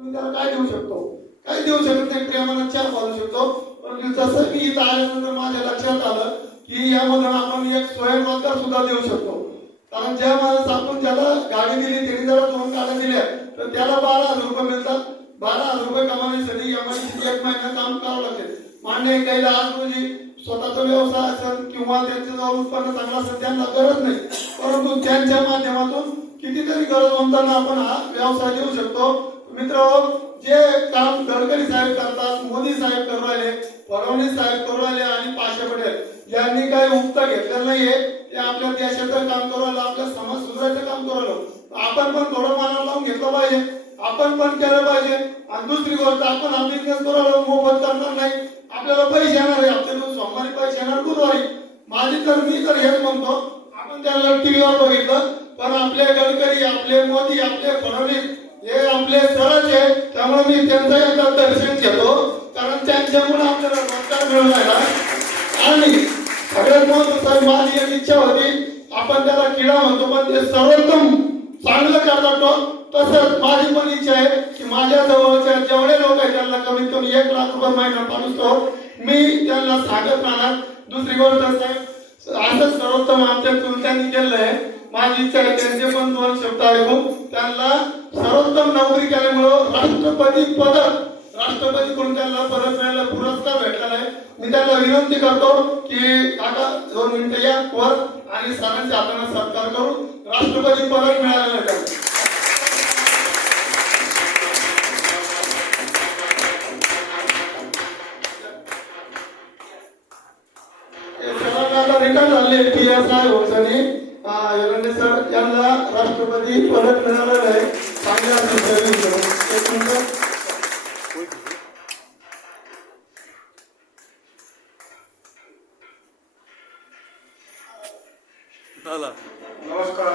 तुम्ही त्याला काय देऊ शकतो? काय देऊ शकत नाही, प्रेमानं चहा पाजू शकतो. पण जसं की इथं आल्यानंतर माझ्या लक्षात आलं की यामधून आपण एक स्वयंरोजगार सुद्धा देऊ शकतो. कारण ज्या माणूस आपण ज्याला गाडी दिली त्यांनी जर 2 गाड्या दिल्या तर त्याला 12,000 रुपये मिळतात. 12,000 रुपये कमावण्यासाठी एमआयडीसी 1 महिना काम करावं लागते. मान्य आहे, काही आज रोजी स्वतःचा व्यवसाय असेल किंवा त्यांचं जवळ उत्पन्न चांगलं असेल त्यांना गरज नाही, परंतु त्यांच्या माध्यमातून कितीतरी गरजवंतांना आपण हा व्यवसाय देऊ शकतो. मित्र, जे काम गडकरी साहेब करतात, मोदी साहेब करू राहिले, फडणवीस साहेब करू राहिले आणि पाशा पटेल यांनी काही उपता घेतलेलं नाहीये. ते आपल्या देशाचं काम करू राहिलं, आपल्या समाज सुधारायचं काम करू राहिलं. आपण पण थोडं मनाला लावून घेतलं पाहिजे, आपण पण केलं पाहिजे. आणि दुसरी गोष्ट, आपण हा बिझनेस करू राहिलो, मोफत करणार नाही. आपल्याला पैसे येणार आहे, आपल्याकडून सोमवारी पैसे येणार, गुरुवारी. मी तर हेच म्हणतो, आपण त्याला टीव्हीवर बघितलं, पण आपले गडकरी, आपले मोदी, आपले फडणवीस हे आपले सरच आहे. त्यामुळे मी त्यांचं एकदा दर्शन घेतो, कारण त्यांच्यामुळे आपल्याला रोजगार मिळून राहिला. आणि सगळ्यात महत्वाचं, माझी एक इच्छा होती, आपण त्याला किडा म्हणतो पण ते सर्वोत्तम चांगलं करतात. तसंच माझी पण इच्छा आहे की माझ्या जवळच्या जेवढे लोक आहेत त्यांना कमीत कमी 1 लाख रुपये महिना पाठवतो, मी त्यांना सांगत राहणार. दुसरी गोष्ट साहेब, असंच सर्वोत्तम आमच्या चुलत्यांनी केलं आहे. माझी इच्छा आहे त्यांचे पण 2 शब्द ऐकू. त्यांना सर्वोत्तम नोकरी केल्यामुळं राष्ट्रपतीकडून त्यांना परत वेळेला पुरस्कार भेटलेला आहे. मी त्यांना विनंती करतो की काका 2 मिनिटं या वर आणि सरांच्या हाताने सत्कार करून राष्ट्रपती पदक मिळालेलं आहे. रिटर्न झाले PSI होतानी एरंडे सर यांना राष्ट्रपती पदक मिळालेलं आहे. चांगल्या सर्व्हिस करून एक मिनिट. नमस्कार.